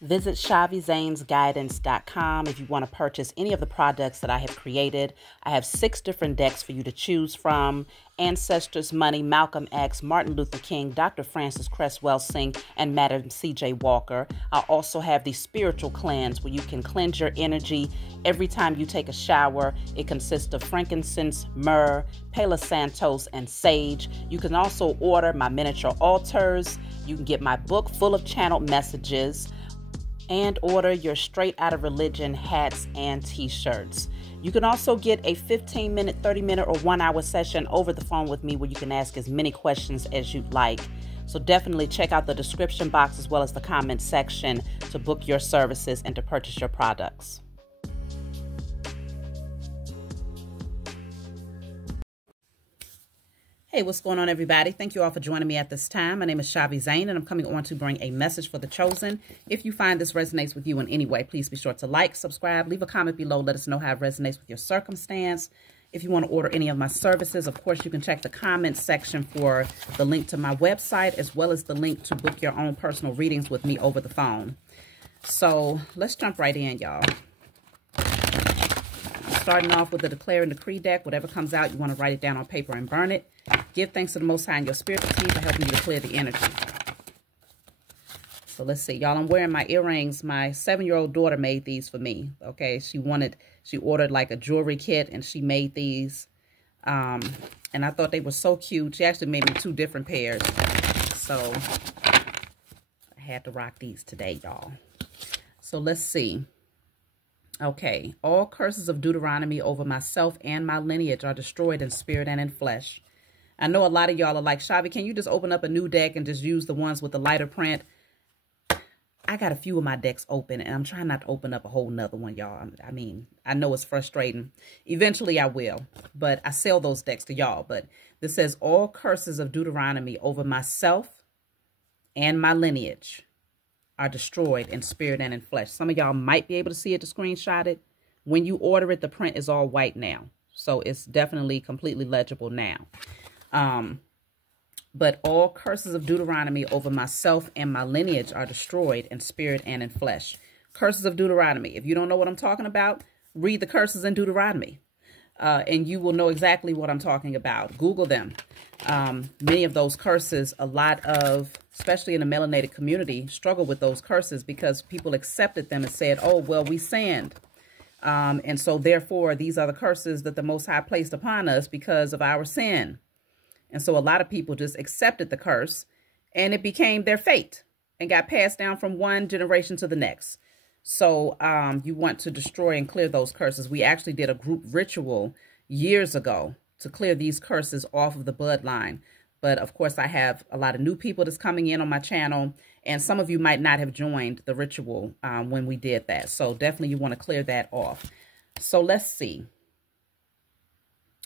Visit ShaviZanesGuidance.com if you want to purchase any of the products that I have created. I have 6 different decks for you to choose from: Ancestors Money, Malcolm X, Martin Luther King, Dr. Francis Cress Welsing, and Madam C.J. Walker. I also have the Spiritual Cleanse, where you can cleanse your energy every time you take a shower. It consists of frankincense, myrrh, Palo Santos, and sage. You can also order my miniature altars. You can get my book full of channeled messages, and order your Straight Outta Religion hats and t-shirts. You can also get a 15-minute, 30-minute, or 1-hour session over the phone with me where you can ask as many questions as you'd like. So definitely check out the description box as well as the comment section to book your services and to purchase your products. Hey, what's going on, everybody? Thank you all for joining me at this time. My name is Shavi Zane, and I'm coming on to bring a message for the chosen. If you find this resonates with you in any way, please be sure to like, subscribe, leave a comment below. Let us know how it resonates with your circumstance. If you want to order any of my services, of course, you can check the comments section for the link to my website, as well as the link to book your own personal readings with me over the phone. So let's jump right in, y'all. Starting off with the Declare and Decree deck. Whatever comes out, you want to write it down on paper and burn it. Give thanks to the Most High and your spiritual team for helping you to clear the energy. So let's see. Y'all, I'm wearing my earrings. My 7-year-old daughter made these for me. Okay, she ordered like a jewelry kit, and she made these. And I thought they were so cute. She actually made me 2 different pairs. So I had to rock these today, y'all. So let's see. Okay, all curses of Deuteronomy over myself and my lineage are destroyed in spirit and in flesh. I know a lot of y'all are like, Shavi, can you just open up a new deck and just use the ones with the lighter print? I got a few of my decks open, and I'm trying not to open up a whole nother one, y'all. I mean, I know it's frustrating. Eventually I will, but I sell those decks to y'all. But this says, all curses of Deuteronomy over myself and my lineage are destroyed in spirit and in flesh. Some of y'all might be able to see it to screenshot it. When you order it, the print is all white now. So it's definitely completely legible now. But all curses of Deuteronomy over myself and my lineage are destroyed in spirit and in flesh. Curses of Deuteronomy. If you don't know what I'm talking about, read the curses in Deuteronomy. And you will know exactly what I'm talking about. Google them. Many of those curses, a lot of, especially in the melanated community, struggle with those curses because people accepted them and said, oh, well, we sinned. And so therefore, these are the curses that the Most High placed upon us because of our sin. And so a lot of people just accepted the curse, and it became their fate and got passed down from one generation to the next. So you want to destroy and clear those curses. We actually did a group ritual years ago to clear these curses off of the bloodline. But of course, I have a lot of new people that's coming in on my channel, and some of you might not have joined the ritual when we did that. So definitely you want to clear that off. So let's see.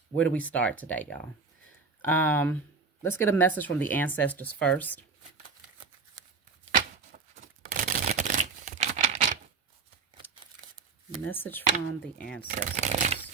Where do we start today, y'all? Let's get a message from the ancestors first. Message from the ancestors.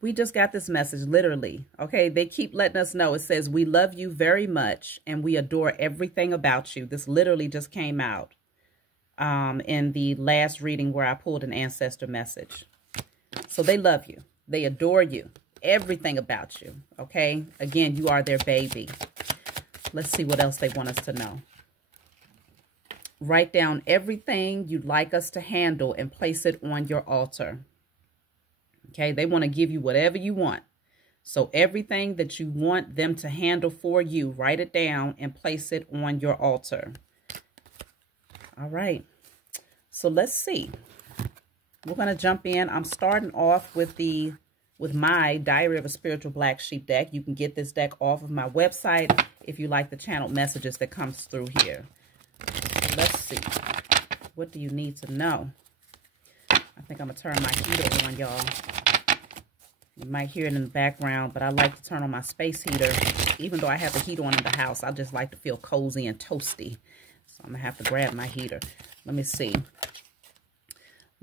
We just got this message, literally. Okay, they keep letting us know. It says, we love you very much and we adore everything about you. This literally just came out in the last reading where I pulled an ancestor message. So they love you. They adore you. Everything about you. Okay, again, you are their baby. Let's see what else they want us to know. Write down everything you'd like us to handle and place it on your altar. Okay, they want to give you whatever you want. So everything that you want them to handle for you, write it down and place it on your altar. All right. So let's see. We're going to jump in. I'm starting off with my Diary of a Spiritual Black Sheep deck. You can get this deck off of my website if you like the channeled messages that comes through here. Let's see. What do you need to know? I think I'm going to turn my heater on, y'all. You might hear it in the background, but I like to turn on my space heater. Even though I have the heat on in the house, I just like to feel cozy and toasty. So I'm going to have to grab my heater. Let me see.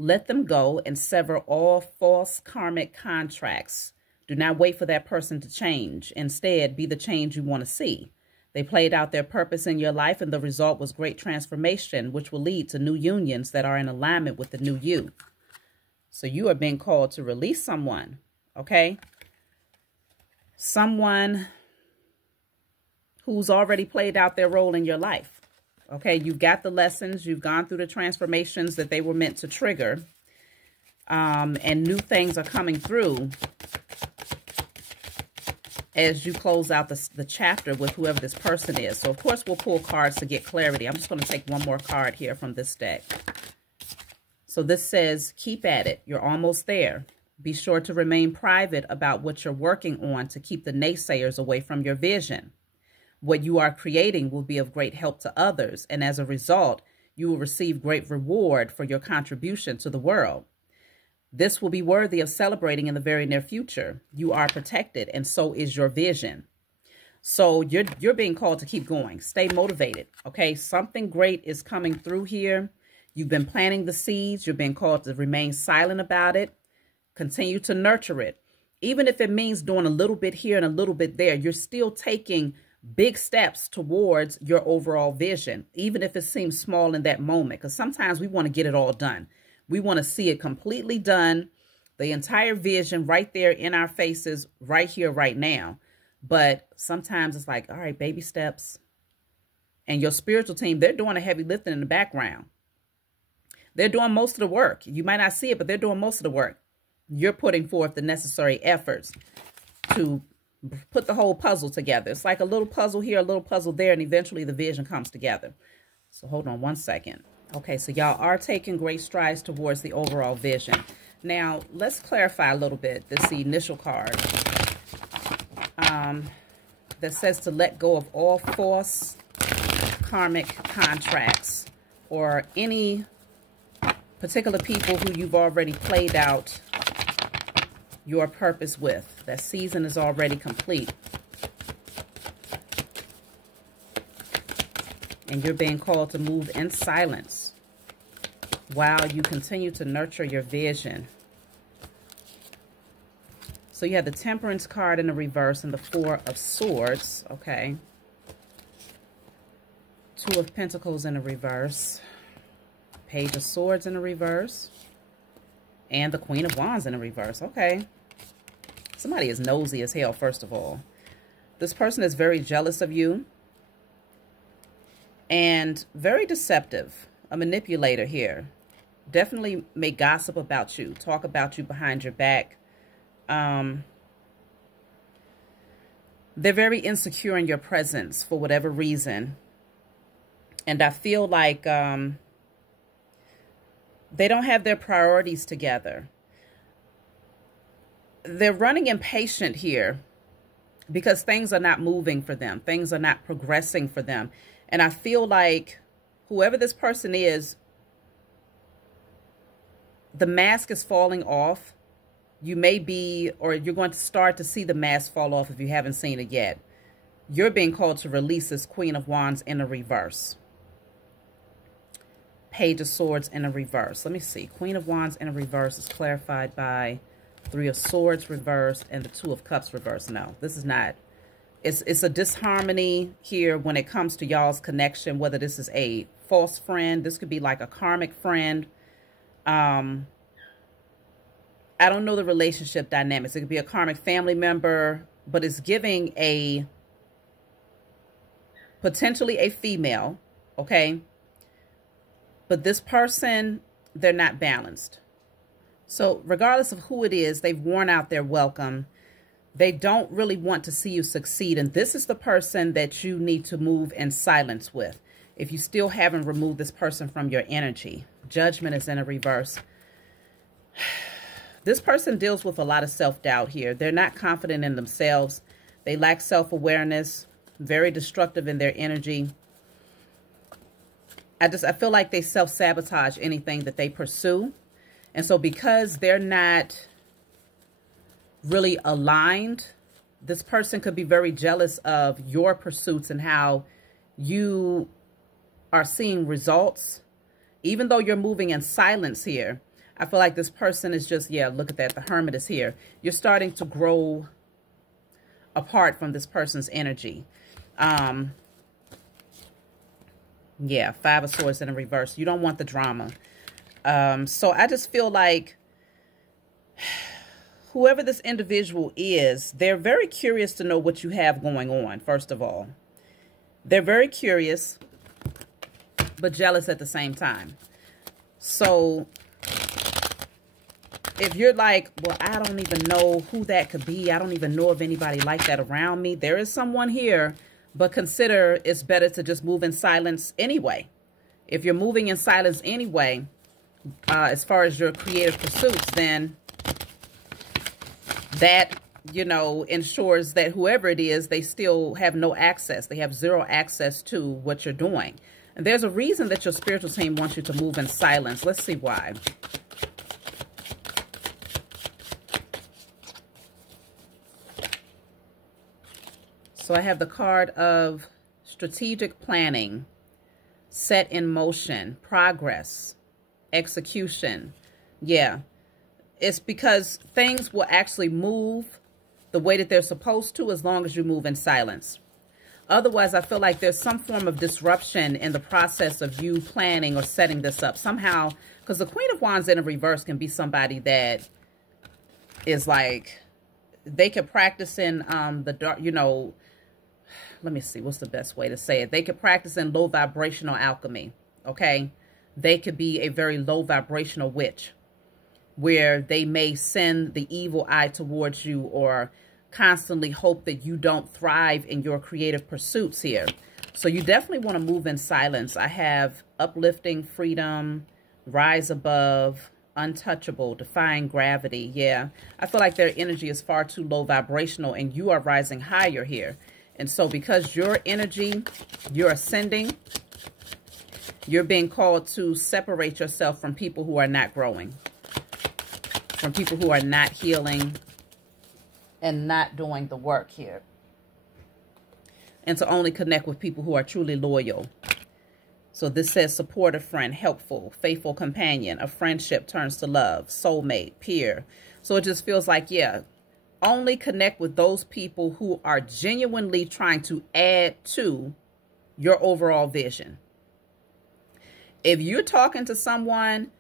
Let them go and sever all false karmic contracts. Do not wait for that person to change. Instead, be the change you want to see. They played out their purpose in your life, and the result was great transformation, which will lead to new unions that are in alignment with the new you. So you are being called to release someone, okay? Someone who's already played out their role in your life, okay? You've got the lessons. You've gone through the transformations that they were meant to trigger, and new things are coming through as you close out the chapter with whoever this person is. So, of course, we'll pull cards to get clarity. I'm just going to take one more card here from this deck. So this says, keep at it. You're almost there. Be sure to remain private about what you're working on to keep the naysayers away from your vision. What you are creating will be of great help to others, and as a result, you will receive great reward for your contribution to the world. This will be worthy of celebrating in the very near future. You are protected, and so is your vision. So you're being called to keep going. Stay motivated, okay? Something great is coming through here. You've been planting the seeds. You're being called to remain silent about it. Continue to nurture it. Even if it means doing a little bit here and a little bit there, you're still taking big steps towards your overall vision, even if it seems small in that moment, because sometimes we want to get it all done. We want to see it completely done, the entire vision right there in our faces, right here, right now. But sometimes it's like, all right, baby steps. And your spiritual team, they're doing a heavy lifting in the background. They're doing most of the work. You might not see it, but they're doing most of the work. You're putting forth the necessary efforts to put the whole puzzle together. It's like a little puzzle here, a little puzzle there, and eventually the vision comes together. So hold on one second. Okay, so y'all are taking great strides towards the overall vision. Now, let's clarify a little bit this initial card that says to let go of all false karmic contracts or any particular people who you've already played out your purpose with. That season is already complete. And you're being called to move in silence while you continue to nurture your vision. So you have the Temperance card in the reverse and the Four of Swords, okay. Two of Pentacles in the reverse. Page of Swords in the reverse. And the Queen of Wands in the reverse, okay. Somebody is nosy as hell, first of all. This person is very jealous of you. And very deceptive, a manipulator here. Definitely may gossip about you, talk about you behind your back. They're very insecure in your presence for whatever reason. And I feel like they don't have their priorities together. They're running impatient here because things are not moving for them. Things are not progressing for them. And I feel like whoever this person is, the mask is falling off. You may be, or you're going to start to see the mask fall off if you haven't seen it yet. You're being called to release this Queen of Wands in a reverse. Page of Swords in a reverse. Let me see. Queen of Wands in a reverse is clarified by Three of Swords reversed and the Two of Cups reversed. No, this is not. It's a disharmony here when it comes to y'all's connection, whether this is a false friend. This could be like a karmic friend. I don't know the relationship dynamics. It could be a karmic family member, but it's giving a potentially a female, okay? But this person, they're not balanced. So regardless of who it is, they've worn out their welcome. They don't really want to see you succeed. And this is the person that you need to move in silence with. If you still haven't removed this person from your energy. Judgment is in a reverse. This person deals with a lot of self-doubt here. They're not confident in themselves. They lack self-awareness. Very destructive in their energy. I feel like they self-sabotage anything that they pursue. And so because they're not really aligned, this person could be very jealous of your pursuits and how you are seeing results. Even though you're moving in silence here, I feel like this person is just, yeah, look at that. The Hermit is here. You're starting to grow apart from this person's energy. Yeah, Five of Swords in reverse. You don't want the drama. So I just feel like whoever this individual is, they're very curious to know what you have going on, first of all. They're very curious, but jealous at the same time. So if you're like, well, I don't even know who that could be. I don't even know of anybody like that around me. There is someone here, but consider it's better to just move in silence anyway. If you're moving in silence anyway, as far as your creative pursuits, then that, you know, ensures that whoever it is, they still have no access. They have zero access to what you're doing. And there's a reason that your spiritual team wants you to move in silence. Let's see why. So I have the card of strategic planning, set in motion, progress, execution. Yeah. It's because things will actually move the way that they're supposed to as long as you move in silence. Otherwise, I feel like there's some form of disruption in the process of you planning or setting this up. Somehow, because the Queen of Wands in a reverse can be somebody that is like, they could practice in the dark, you know, let me see, what's the best way to say it? They could practice in low vibrational alchemy, okay? They could be a very low vibrational witch, where they may send the evil eye towards you or constantly hope that you don't thrive in your creative pursuits here. So you definitely want to move in silence. I have uplifting, freedom, rise above, untouchable, defying gravity. Yeah, I feel like their energy is far too low vibrational and you are rising higher here. And so because your energy, you're ascending, you're being called to separate yourself from people who are not growing, from people who are not healing and not doing the work here. And to only connect with people who are truly loyal. So this says supportive friend, helpful, faithful companion. A friendship turns to love, soulmate, peer. So it just feels like, yeah, only connect with those people who are genuinely trying to add to your overall vision. If you're talking to someone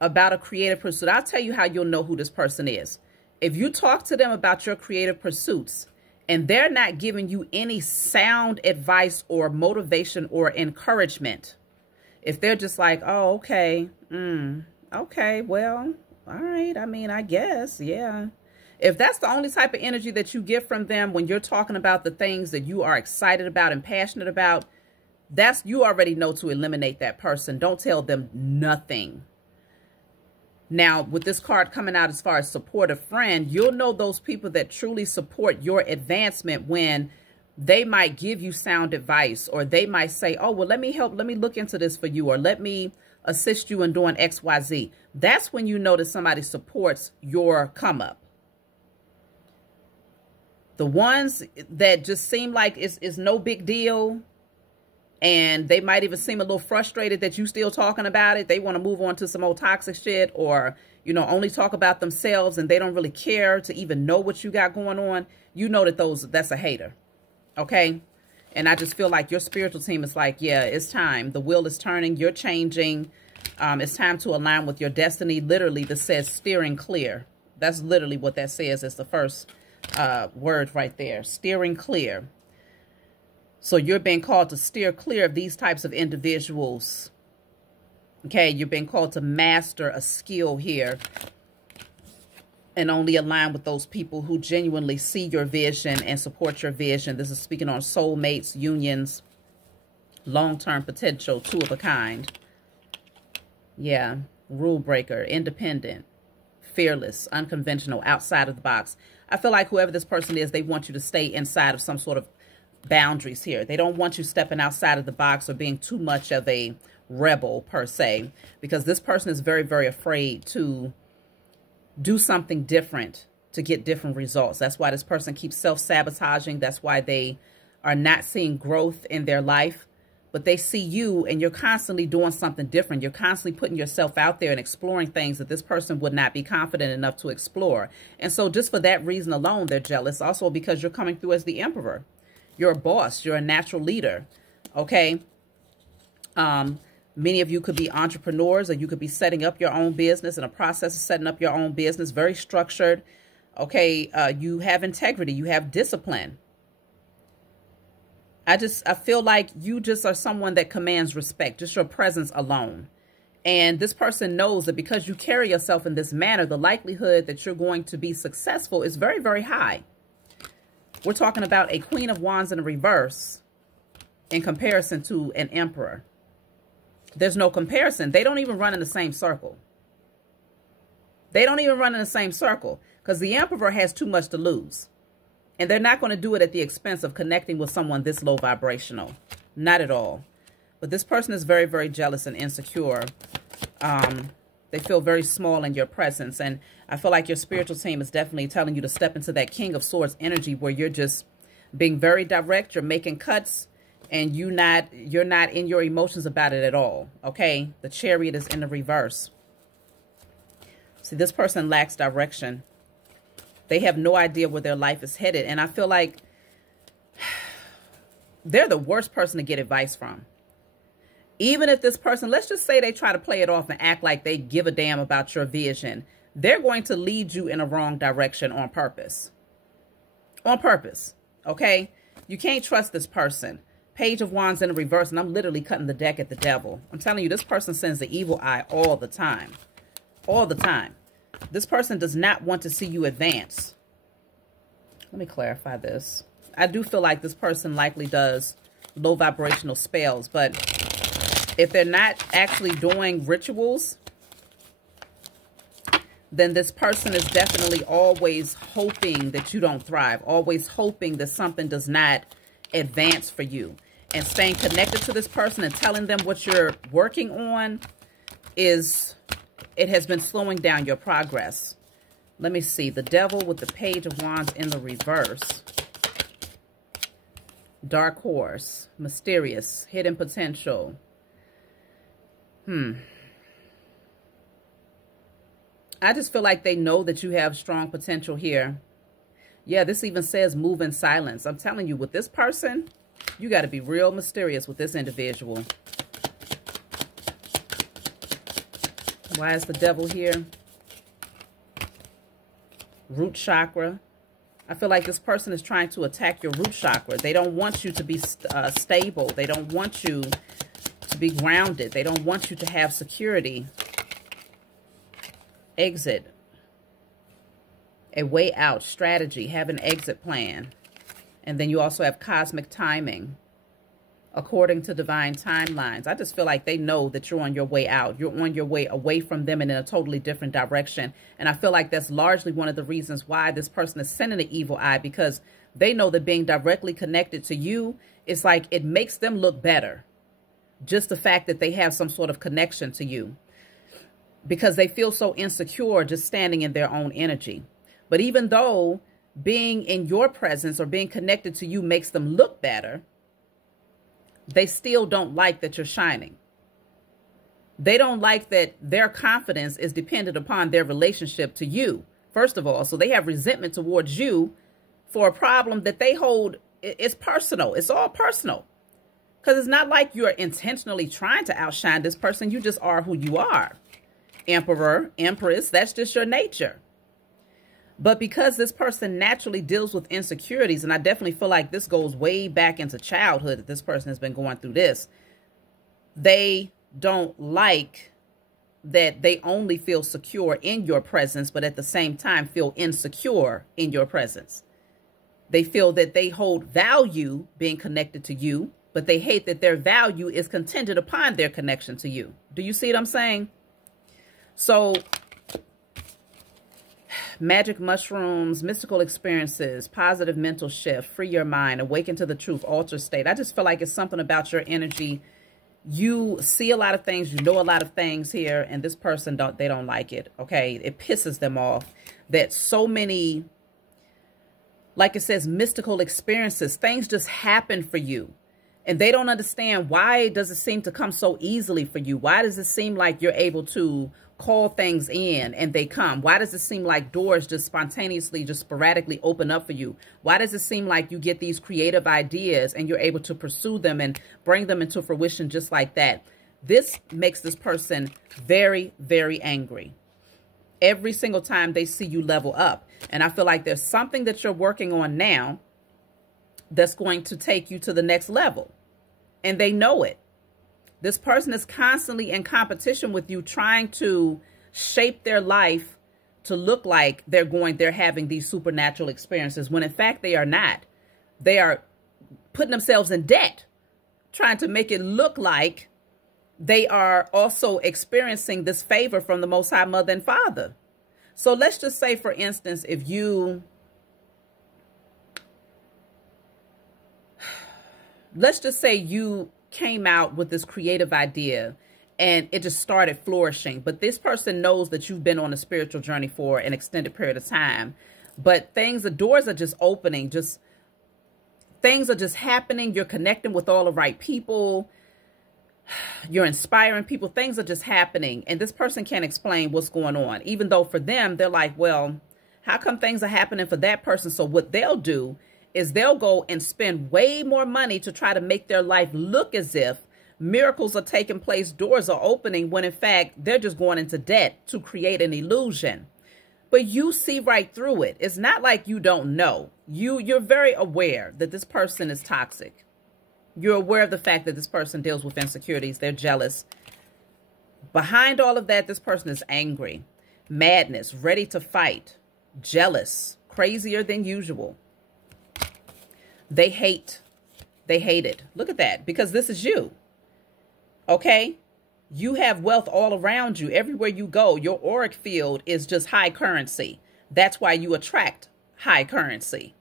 about a creative pursuit, I'll tell you how you'll know who this person is. If you talk to them about your creative pursuits and they're not giving you any sound advice or motivation or encouragement, if they're just like, oh, okay, okay, well, all right, I mean, I guess, yeah. If that's the only type of energy that you get from them when you're talking about the things that you are excited about and passionate about, that's, you already know to eliminate that person. Don't tell them nothing. Now, with this card coming out as far as supportive friend, you'll know those people that truly support your advancement when they might give you sound advice, or they might say, oh, well, let me help. Let me look into this for you, or let me assist you in doing X, Y, Z. That's when you know that somebody supports your come up. The ones that just seem like it's no big deal, and they might even seem a little frustrated that you still talking about it. They want to move on to some old toxic shit, or, you know, only talk about themselves and they don't really care to even know what you got going on. You know that that's a hater. Okay. And I just feel like your spiritual team is like, yeah, it's time. The wheel is turning. You're changing. It's time to align with your destiny. Literally, this says steering clear. That's literally what that says. It's the first word right there. Steering clear. So you're being called to steer clear of these types of individuals. Okay, you're being called to master a skill here and only align with those people who genuinely see your vision and support your vision. This is speaking on soulmates, unions, long-term potential, two of a kind. Yeah, rule breaker, independent, fearless, unconventional, outside of the box. I feel like whoever this person is, they want you to stay inside of some sort of boundaries here. They don't want you stepping outside of the box or being too much of a rebel per se, because this person is very, very afraid to do something different to get different results. That's why this person keeps self-sabotaging. That's why they are not seeing growth in their life, but they see you and you're constantly doing something different. You're constantly putting yourself out there and exploring things that this person would not be confident enough to explore. And so just for that reason alone, they're jealous. Also because you're coming through as the Emperor. You're a boss. You're a natural leader. Okay. Many of you could be entrepreneurs, or you could be setting up your own business, in a process of setting up your own business, very structured. Okay. You have integrity. You have discipline. I feel like you just are someone that commands respect, just your presence alone. And this person knows that because you carry yourself in this manner, the likelihood that you're going to be successful is very, very high. We're talking about a Queen of Wands in reverse in comparison to an Emperor. There's no comparison. They don't even run in the same circle. They don't even run in the same circle because the Emperor has too much to lose. And they're not going to do it at the expense of connecting with someone this low vibrational. Not at all. But this person is very, very jealous and insecure. They feel very small in your presence. And I feel like your spiritual team is definitely telling you to step into that King of Swords energy where you're just being very direct. You're making cuts. And you're not in your emotions about it at all. Okay? The Chariot is in the reverse. See, this person lacks direction. They have no idea where their life is headed. And I feel like they're the worst person to get advice from. Even if this person, let's just say they try to play it off and act like they give a damn about your vision. They're going to lead you in a wrong direction on purpose. On purpose. Okay? You can't trust this person. Page of Wands in the reverse. And I'm literally cutting the deck at the devil. I'm telling you, this person sends the evil eye all the time. All the time. This person does not want to see you advance. Let me clarify this. I do feel like this person likely does low vibrational spells, but if they're not actually doing rituals, then this person is definitely always hoping that you don't thrive, always hoping that something does not advance for you. And staying connected to this person and telling them what you're working on it has been slowing down your progress. Let me see. The devil with the Page of Wands in the reverse. Dark horse. Mysterious. Hidden potential. I just feel like they know that you have strong potential here. Yeah, this even says move in silence. I'm telling you, with this person, you got to be real mysterious with this individual. Why is the devil here? Root chakra. I feel like this person is trying to attack your root chakra. They don't want you to be stable. They don't want you to be grounded. They don't want you to have security. Exit. A way out. Strategy. Have an exit plan. And then you also have cosmic timing. According to divine timelines. I just feel like they know that you're on your way out. You're on your way away from them and in a totally different direction. And I feel like that's largely one of the reasons why this person is sending the evil eye, because they know that being directly connected to you is like it makes them look better. Just the fact that they have some sort of connection to you. Because they feel so insecure just standing in their own energy. But even though being in your presence or being connected to you makes them look better, they still don't like that you're shining. They don't like that their confidence is dependent upon their relationship to you, first of all. So they have resentment towards you for a problem that they hold. It's personal. It's all personal. Because it's not like you're intentionally trying to outshine this person. You just are who you are. Emperor, Empress, that's just your nature. But because this person naturally deals with insecurities, and I definitely feel like this goes way back into childhood, that this person has been going through this, they don't like that they only feel secure in your presence, but at the same time feel insecure in your presence. They feel that they hold value being connected to you, but they hate that their value is contingent upon their connection to you. Do you see what I'm saying? So magic mushrooms, mystical experiences, positive mental shift, free your mind, awaken to the truth, alter state. I just feel like it's something about your energy. You see a lot of things, you know a lot of things here, and this person, they don't like it, okay? It pisses them off that so many, like it says, mystical experiences, things just happen for you. And they don't understand, why does it seem to come so easily for you? Why does it seem like you're able to call things in and they come? Why does it seem like doors just spontaneously, just sporadically open up for you? Why does it seem like you get these creative ideas and you're able to pursue them and bring them into fruition just like that? This makes this person very, very angry every single time they see you level up. And I feel like there's something that you're working on now that's going to take you to the next level. And they know it. This person is constantly in competition with you, trying to shape their life to look like they're having these supernatural experiences, when in fact they are not. They are putting themselves in debt, trying to make it look like they are also experiencing this favor from the Most High Mother and Father. So let's just say, for instance, if you, let's just say you came out with this creative idea and it just started flourishing, but this person knows that you've been on a spiritual journey for an extended period of time, but the doors are just opening, things are just happening. You're connecting with all the right people. You're inspiring people. Things are just happening. And this person can't explain what's going on, even though for them, they're like, well, how come things are happening for that person? So what they'll do is they'll go and spend way more money to try to make their life look as if miracles are taking place, doors are opening, when in fact, they're just going into debt to create an illusion. But you see right through it. It's not like you don't know. You're very aware that this person is toxic. You're aware of the fact that this person deals with insecurities. They're jealous. Behind all of that, this person is angry, madness, ready to fight, jealous, crazier than usual. They hate it. Look at that, because this is you. Okay? You have wealth all around you. Everywhere you go, your auric field is just high currency. That's why you attract high currency.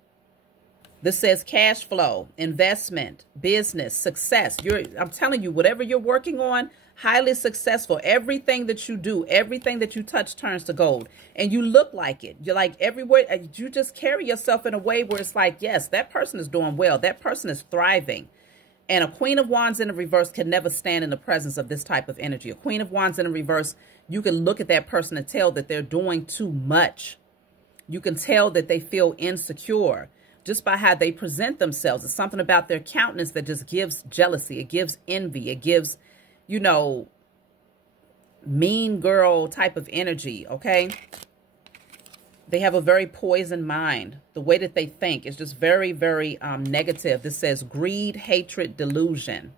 This says cash flow, investment, business, success. I'm telling you, whatever you're working on, highly successful. Everything that you do, everything that you touch turns to gold. And you look like it. You're like everywhere. You just carry yourself in a way where it's like, yes, that person is doing well. That person is thriving. And a Queen of Wands in the reverse can never stand in the presence of this type of energy. A Queen of Wands in the reverse, you can look at that person and tell that they're doing too much. You can tell that they feel insecure just by how they present themselves. It's something about their countenance that just gives jealousy. It gives envy. It gives, you know, mean girl type of energy, okay? They have a very poisoned mind. The way that they think is just very, very negative. This says greed, hatred, delusion.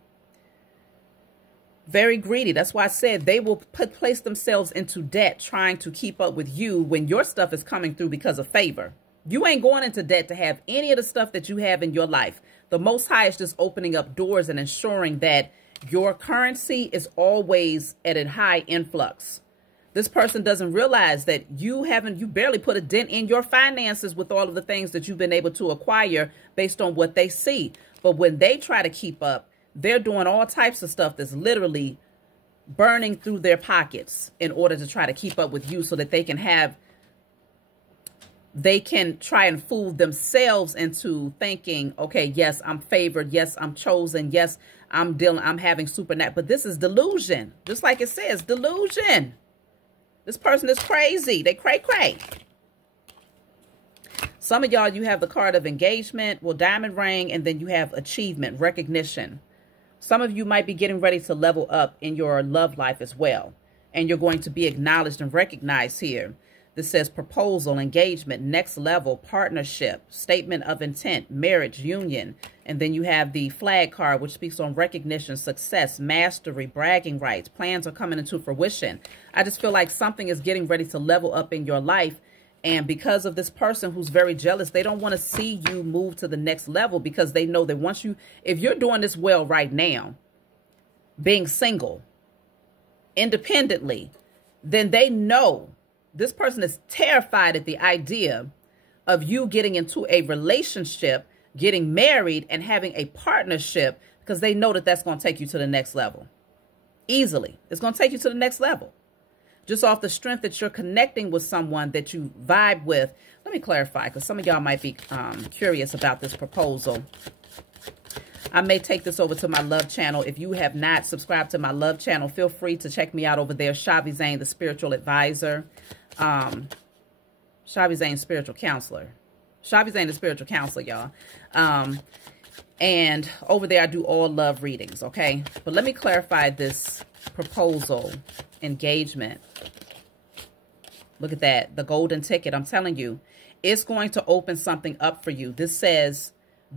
Very greedy. That's why I said they will place themselves into debt trying to keep up with you when your stuff is coming through because of favor. You ain't going into debt to have any of the stuff that you have in your life. The Most High is just opening up doors and ensuring that your currency is always at a high influx. This person doesn't realize that you barely put a dent in your finances with all of the things that you've been able to acquire based on what they see. But when they try to keep up, they're doing all types of stuff that's literally burning through their pockets in order to try to keep up with you so that they can try and fool themselves into thinking, okay, yes, I'm favored. Yes, I'm chosen. Yes, I'm having supernatural. But this is delusion. Just like it says, delusion. This person is crazy. They cray. Some of y'all, you have the card of engagement, well, diamond ring, and then you have achievement, recognition. Some of you might be getting ready to level up in your love life as well. And you're going to be acknowledged and recognized here. This says proposal, engagement, next level, partnership, statement of intent, marriage, union. And then you have the flag card, which speaks on recognition, success, mastery, bragging rights. Plans are coming into fruition. I just feel like something is getting ready to level up in your life. And because of this person who's very jealous, they don't want to see you move to the next level because they know that if you're doing this well right now, being single, independently, then they know. This person is terrified at the idea of you getting into a relationship, getting married, and having a partnership because they know that that's going to take you to the next level. Easily. It's going to take you to the next level. Just off the strength that you're connecting with someone that you vibe with. Let me clarify because some of y'all might be curious about this proposal. I may take this over to my love channel. If you have not subscribed to my love channel, feel free to check me out over there. Shavi Zane, the spiritual advisor. Shavi Zane, spiritual counselor. Shavi Zane, the spiritual counselor, y'all. And over there, I do all love readings, okay? But let me clarify this proposal, engagement. Look at that, the golden ticket. I'm telling you, it's going to open something up for you. This says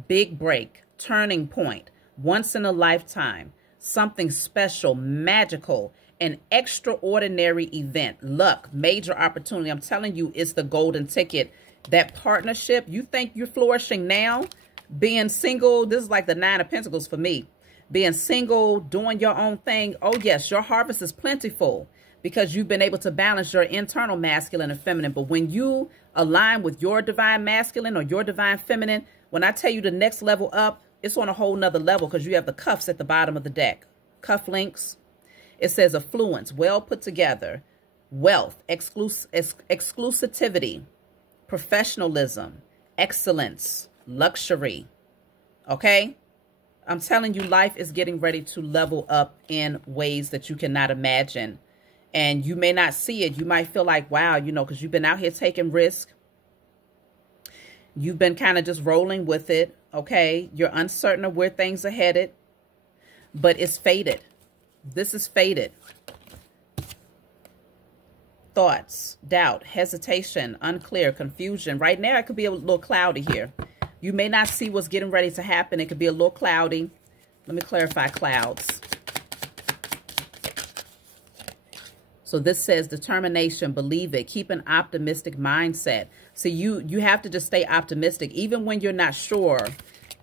big break, turning point, once in a lifetime, something special, magical, an extraordinary event, luck, major opportunity. I'm telling you, it's the golden ticket. That partnership, you think you're flourishing now, being single, this is like the 9 of Pentacles for me. Being single, doing your own thing. Oh, yes, your harvest is plentiful because you've been able to balance your internal masculine and feminine. But when you align with your divine masculine or your divine feminine, when I tell you the next level up, it's on a whole nother level because you have the cuffs at the bottom of the deck. Cuff links. It says affluence, well put together, wealth, exclusivity, professionalism, excellence, luxury. Okay? I'm telling you, life is getting ready to level up in ways that you cannot imagine. And you may not see it. You might feel like, wow, you know, because you've been out here taking risks. You've been kind of just rolling with it. Okay? You're uncertain of where things are headed. But it's fated. This is fated. Thoughts, doubt, hesitation, unclear, confusion. Right now, it could be a little cloudy here. You may not see what's getting ready to happen. It could be a little cloudy. Let me clarify clouds. So this says determination, believe it, keep an optimistic mindset. So you have to just stay optimistic, even when you're not sure,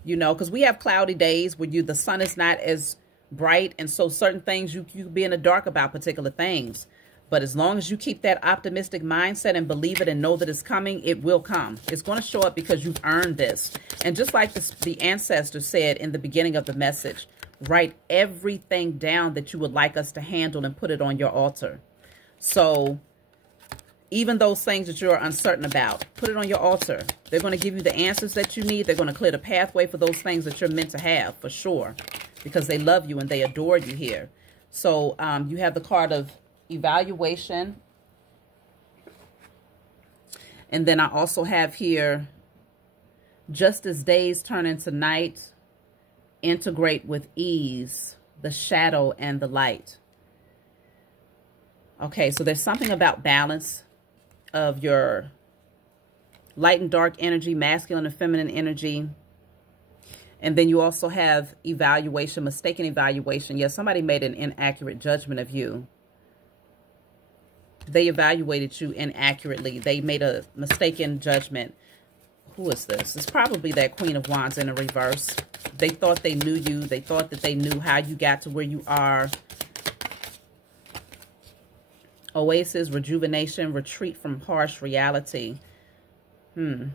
you know, because we have cloudy days where the sun is not as bright. And so certain things you can be in the dark about particular things. But as long as you keep that optimistic mindset and believe it and know that it's coming, it will come. It's going to show up because you've earned this. And just like the ancestor said in the beginning of the message, write everything down that you would like us to handle and put it on your altar. So even those things that you're uncertain about, put it on your altar. They're going to give you the answers that you need. They're going to clear the pathway for those things that you're meant to have, for sure, because they love you and they adore you here. So you have the card of evaluation. And then I also have here, just as days turn into night, integrate with ease the shadow and the light. Okay, so there's something about balance of your light and dark energy, masculine and feminine energy. And then you also have evaluation, mistaken evaluation. Yes, somebody made an inaccurate judgment of you. They evaluated you inaccurately. They made a mistaken judgment. Who is this? It's probably that Queen of Wands in a reverse. They thought they knew you. They thought that they knew how you got to where you are. Oasis, rejuvenation, retreat from harsh reality. I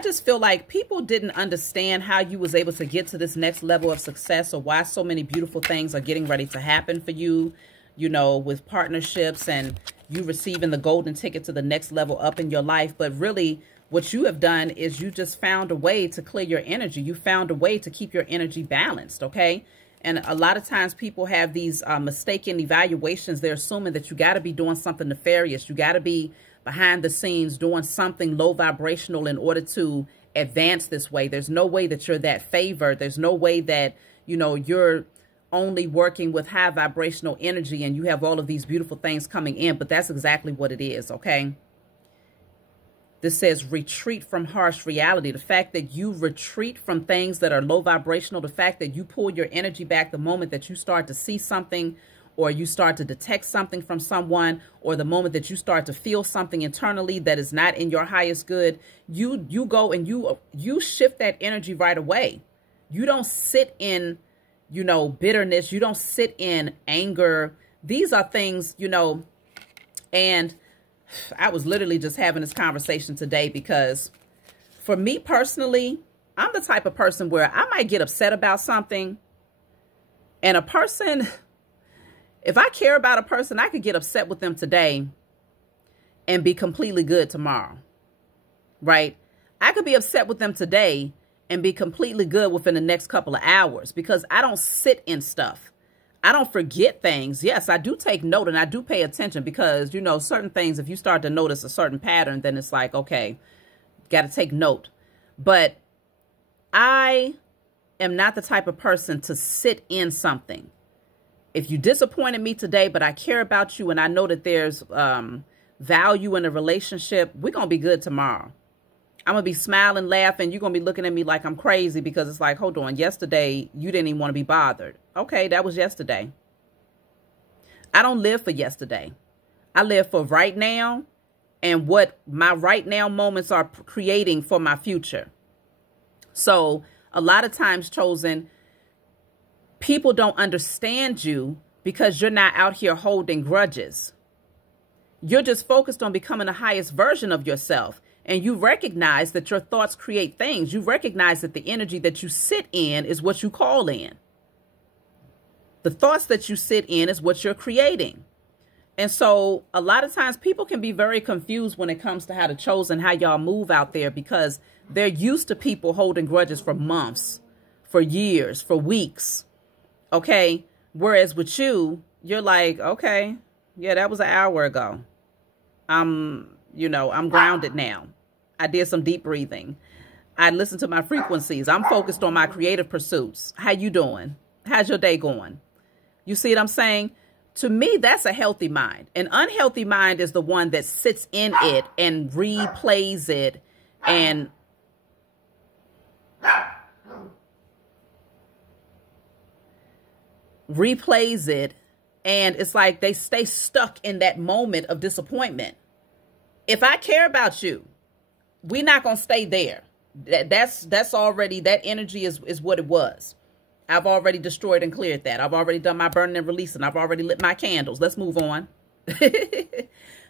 just feel like people didn't understand how you was able to get to this next level of success, or why so many beautiful things are getting ready to happen for you, you know, with partnerships and you receiving the golden ticket to the next level up in your life. But really, what you have done is you just found a way to clear your energy. You found a way to keep your energy balanced, okay? And a lot of times people have these mistaken evaluations. They're assuming that you got to be doing something nefarious. You got to be behind the scenes doing something low vibrational in order to advance this way. There's no way that you're that favored. There's no way that, you know, you're only working with high vibrational energy and you have all of these beautiful things coming in. But that's exactly what it is, okay? This says retreat from harsh reality. The fact that you retreat from things that are low vibrational, the fact that you pull your energy back the moment that you start to see something, or you start to detect something from someone, or the moment that you start to feel something internally that is not in your highest good, you go and you shift that energy right away. You don't sit in, you know, bitterness. You don't sit in anger. These are things, you know, and I was literally just having this conversation today because for me personally, I'm the type of person where I might get upset about something, and a person, if I care about a person, I could get upset with them today and be completely good tomorrow, right? I could be upset with them today and be completely good within the next couple of hours, because I don't sit in stuff. I don't forget things. Yes, I do take note and I do pay attention, because, you know, certain things, if you start to notice a certain pattern, then it's like, okay, got to take note. But I am not the type of person to sit in something. If you disappointed me today, but I care about you and I know that there's value in a relationship, we're going to be good tomorrow. I'm going to be smiling, laughing. You're going to be looking at me like I'm crazy, because it's like, hold on, yesterday you didn't even want to be bothered. Okay, that was yesterday. I don't live for yesterday. I live for right now and what my right now moments are creating for my future. So a lot of times, Chosen, people don't understand you because you're not out here holding grudges. You're just focused on becoming the highest version of yourself. And you recognize that your thoughts create things. You recognize that the energy that you sit in is what you call in. The thoughts that you sit in is what you're creating. And so a lot of times people can be very confused when it comes to how the Chosen, how y'all move out there, because they're used to people holding grudges for months, for years, for weeks. Okay. Whereas with you, you're like, okay, yeah, that was an hour ago. I'm grounded now. I did some deep breathing. I listened to my frequencies. I'm focused on my creative pursuits. How you doing? How's your day going? You see what I'm saying? To me, that's a healthy mind. An unhealthy mind is the one that sits in it and replays it and replays it. And it's like they stay stuck in that moment of disappointment. If I care about you, we're not going to stay there. That's already, that energy is what it was. I've already destroyed and cleared that. I've already done my burning and releasing. I've already lit my candles. Let's move on.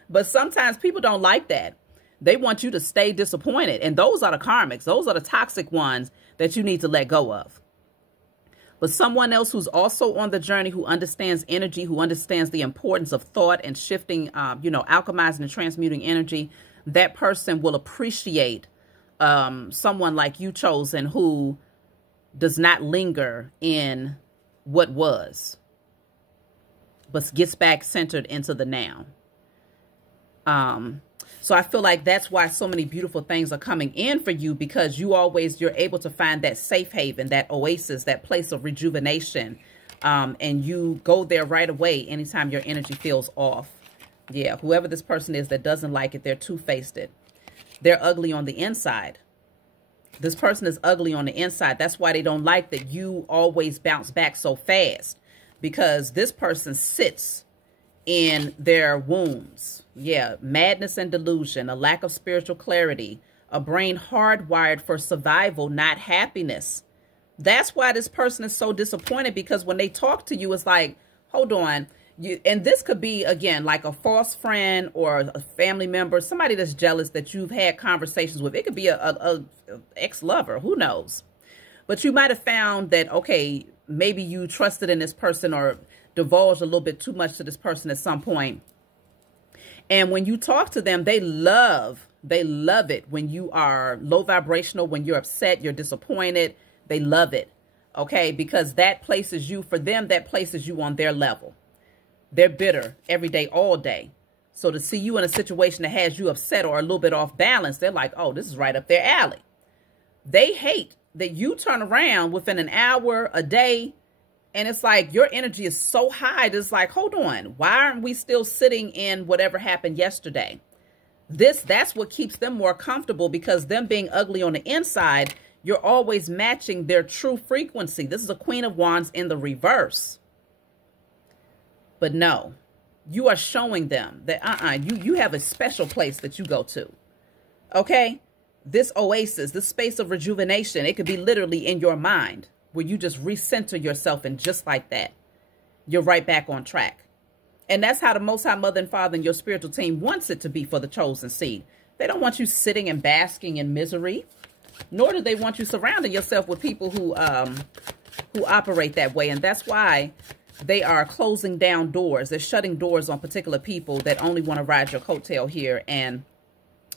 But sometimes people don't like that. They want you to stay disappointed. And those are the karmics. Those are the toxic ones that you need to let go of. But someone else who's also on the journey, who understands energy, who understands the importance of thought and shifting, alchemizing and transmuting energy, that person will appreciate someone like you, Chosen, who does not linger in what was, but gets back centered into the now. So I feel like that's why so many beautiful things are coming in for you, because you're able to find that safe haven, that oasis, that place of rejuvenation. And you go there right away anytime your energy feels off. Yeah, whoever this person is that doesn't like it, they're two-faced it. They're ugly on the inside. This person is ugly on the inside. That's why they don't like that you always bounce back so fast, because this person sits in their wounds. Yeah, madness and delusion, a lack of spiritual clarity, a brain hardwired for survival, not happiness. That's why this person is so disappointed, because when they talk to you, it's like, hold on. And this could be, again, like a false friend or a family member, somebody that's jealous that you've had conversations with. It could be a ex-lover, who knows? But you might have found that, okay, maybe you trusted in this person or divulged a little bit too much to this person at some point. And when you talk to them, they love it when you are low vibrational, when you're upset, you're disappointed. They love it, okay? Because that places you, for them, that places you on their level. They're bitter every day, all day. So to see you in a situation that has you upset or a little bit off balance, they're like, oh, this is right up their alley. They hate that you turn around within an hour, a day, and it's like your energy is so high. It's like, hold on, why aren't we still sitting in whatever happened yesterday? That's what keeps them more comfortable, because them being ugly on the inside, you're always matching their true frequency. This is a Queen of Wands in the reverse. But no, you are showing them that you have a special place that you go to. Okay? This oasis, this space of rejuvenation, it could be literally in your mind, where you just recenter yourself, and just like that, you're right back on track. And that's how the Most High Mother and Father and your spiritual team wants it to be for the chosen seed. They don't want you sitting and basking in misery, nor do they want you surrounding yourself with people who operate that way. And that's why they are closing down doors. They're shutting doors on particular people that only want to ride your coattail here and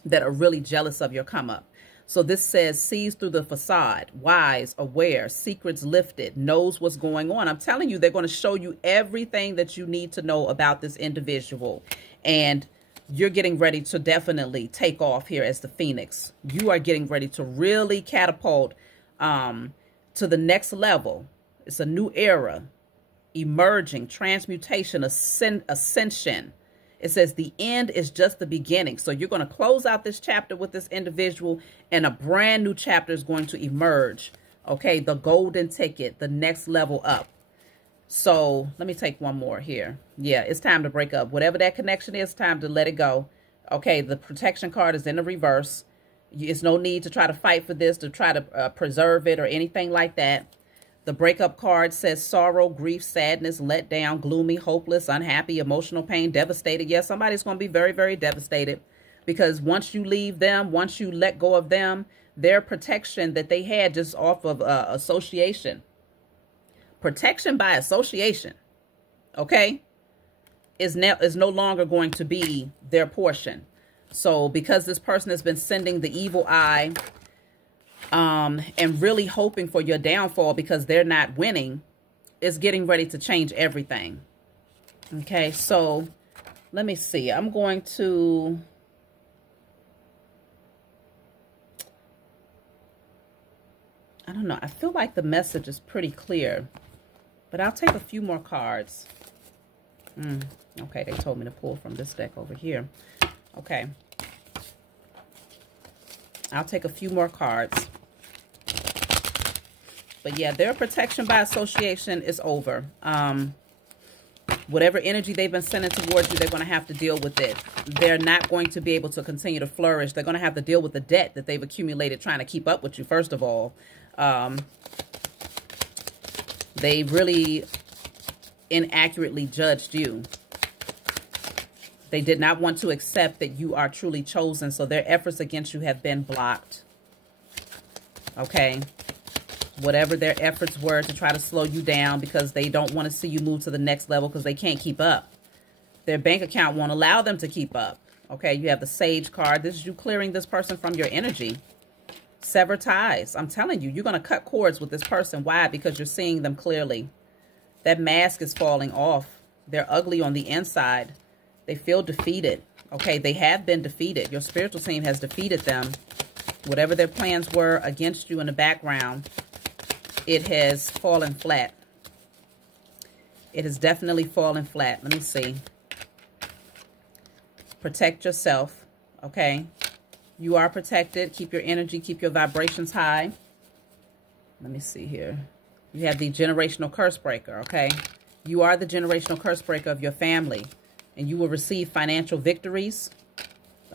that are really jealous of your come up. So this says, sees through the facade, wise, aware, secrets lifted, knows what's going on. I'm telling you, they're going to show you everything that you need to know about this individual. And you're getting ready to definitely take off here as the Phoenix. You are getting ready to really catapult to the next level. It's a new era, emerging, transmutation, ascension. It says the end is just the beginning. So you're going to close out this chapter with this individual, and a brand new chapter is going to emerge. Okay, the golden ticket, the next level up. So let me take one more here. Yeah, it's time to break up. Whatever that connection is, time to let it go. Okay, the protection card is in the reverse. It's no need to try to fight for this, to try to preserve it or anything like that. The breakup card says sorrow, grief, sadness, let down, gloomy, hopeless, unhappy, emotional pain, devastated. Yes, somebody's going to be very, very devastated, because once you leave them, once you let go of them, their protection that they had just off of association, protection by association, okay, is no longer going to be their portion. So because this person has been sending the evil eye, and really hoping for your downfall because they're not winning, is getting ready to change everything. Okay, so let me see. I'm going to... I don't know. I feel like the message is pretty clear, but I'll take a few more cards. Okay, they told me to pull from this deck over here. Okay. I'll take a few more cards. But yeah, their protection by association is over. Whatever energy they've been sending towards you, they're going to have to deal with it. They're not going to be able to continue to flourish. They're going to have to deal with the debt that they've accumulated trying to keep up with you, first of all. They really inaccurately judged you. They did not want to accept that you are truly chosen, so their efforts against you have been blocked. Okay? Whatever their efforts were to try to slow you down because they don't want to see you move to the next level because they can't keep up. Their bank account won't allow them to keep up. Okay, you have the Sage card. This is you clearing this person from your energy. Sever ties. I'm telling you, you're going to cut cords with this person. Why? Because you're seeing them clearly. That mask is falling off. They're ugly on the inside. They feel defeated. Okay, they have been defeated. Your spiritual team has defeated them. Whatever their plans were against you in the background, it has fallen flat. It has definitely fallen flat. Let me see. Protect yourself, okay? You are protected. Keep your energy, keep your vibrations high. Let me see here. You have the generational curse breaker, okay? You are the generational curse breaker of your family, and you will receive financial victories,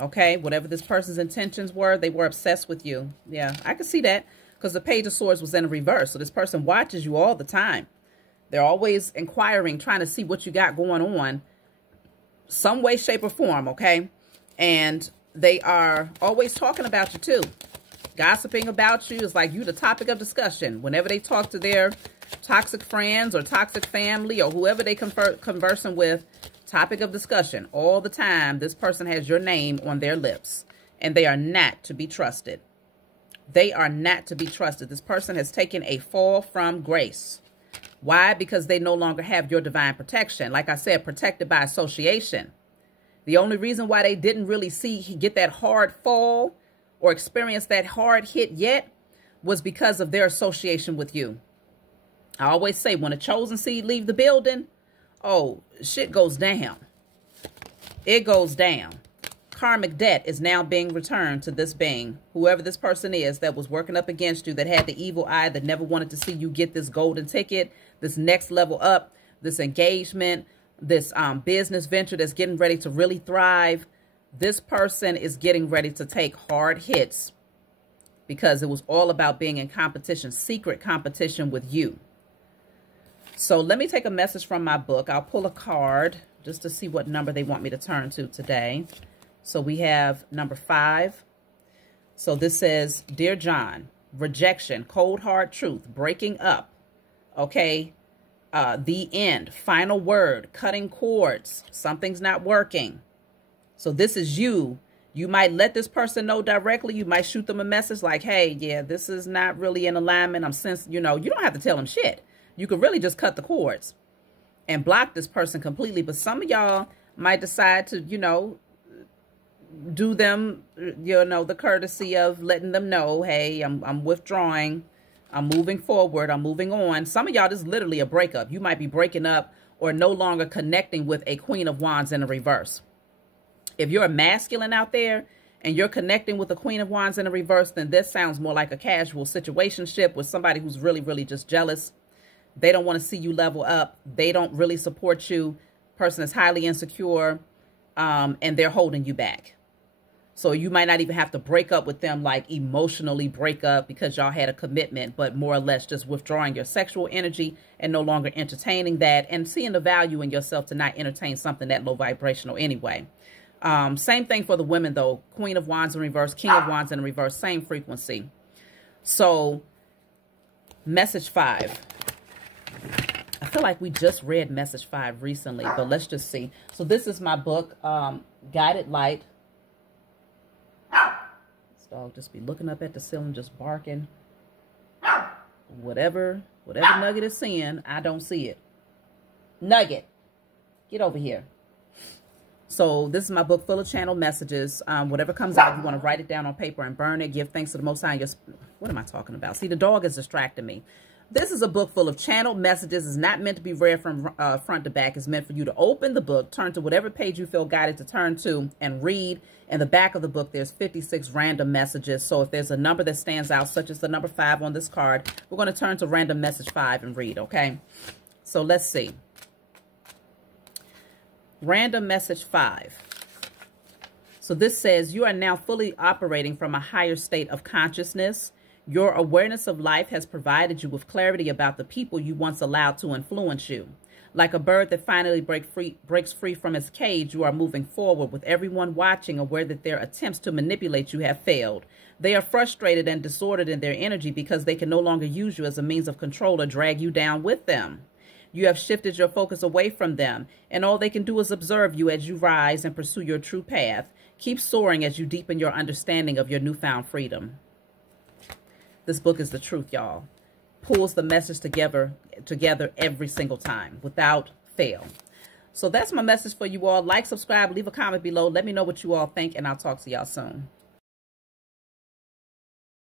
okay? Whatever this person's intentions were, they were obsessed with you. Yeah, I can see that. Because the Page of Swords was in reverse. So this person watches you all the time. They're always inquiring, trying to see what you got going on. Some way, shape, or form, okay? And they are always talking about you too. Gossiping about you is like you the topic of discussion. Whenever they talk to their toxic friends or toxic family or whoever they conversing with, topic of discussion. All the time, this person has your name on their lips. And they are not to be trusted. They are not to be trusted. This person has taken a fall from grace. Why? Because they no longer have your divine protection. Like I said, protected by association. The only reason why they didn't really get that hard fall or experience that hard hit yet was because of their association with you. I always say when a chosen seed leave the building, oh, shit goes down. It goes down. Karmic debt is now being returned to this being, whoever this person is that was working up against you, that had the evil eye, that never wanted to see you get this golden ticket, this next level up, this engagement, this business venture that's getting ready to really thrive. This person is getting ready to take hard hits because it was all about being in competition, secret competition with you. So let me take a message from my book. I'll pull a card just to see what number they want me to turn to today. So we have number 5. So this says, Dear John, rejection, cold hard truth, breaking up, okay, the end, final word, cutting cords, something's not working. So this is you You might let this person know directly. You might shoot them a message like, hey, yeah, this is not really in alignment. I'm sensing, you know, you don't have to tell them shit. You could really just cut the cords and block this person completely. But some of y'all might decide to, you know, do them, you know, the courtesy of letting them know, hey, I'm withdrawing. I'm moving forward. I'm moving on. Some of y'all, this is literally a breakup. You might be breaking up or no longer connecting with a Queen of Wands in the reverse. If you're a masculine out there and you're connecting with the Queen of Wands in the reverse, then this sounds more like a casual situationship with somebody who's really, really just jealous. They don't want to see you level up. They don't really support you. Person is highly insecure, and they're holding you back. So you might not even have to break up with them, like emotionally break up because y'all had a commitment, but more or less just withdrawing your sexual energy and no longer entertaining that and seeing the value in yourself to not entertain something that low vibrational anyway. Same thing for the women, though. Queen of Wands in reverse, King of Wands in reverse, same frequency. So, message 5. I feel like we just read message 5 recently, but let's just see. So, this is my book, Guided Light. This dog just be looking up at the ceiling, just barking. Whatever Nugget is seeing, I don't see it. Nugget, get over here. So this is my book full of channel messages. Whatever comes out, you want to write it down on paper and burn it. Give thanks to the Most High. What am I talking about? See, the dog is distracting me. This is a book full of channel messages. It's not meant to be read from front to back. It's meant for you to open the book, turn to whatever page you feel guided to turn to, and read. In the back of the book, there's 56 random messages. So if there's a number that stands out, such as the number 5 on this card, we're going to turn to random message 5 and read, okay? So let's see. Random message 5. So this says, you are now fully operating from a higher state of consciousness. Your awareness of life has provided you with clarity about the people you once allowed to influence you. Like a bird that finally breaks free from its cage, you are moving forward with everyone watching, aware that their attempts to manipulate you have failed. They are frustrated and disordered in their energy because they can no longer use you as a means of control or drag you down with them. You have shifted your focus away from them, and all they can do is observe you as you rise and pursue your true path. Keep soaring as you deepen your understanding of your newfound freedom. This book is the truth, y'all. Pulls the message together every single time, without fail. So that's my message for you all. Like, subscribe, leave a comment below. Let me know what you all think, and I'll talk to y'all soon.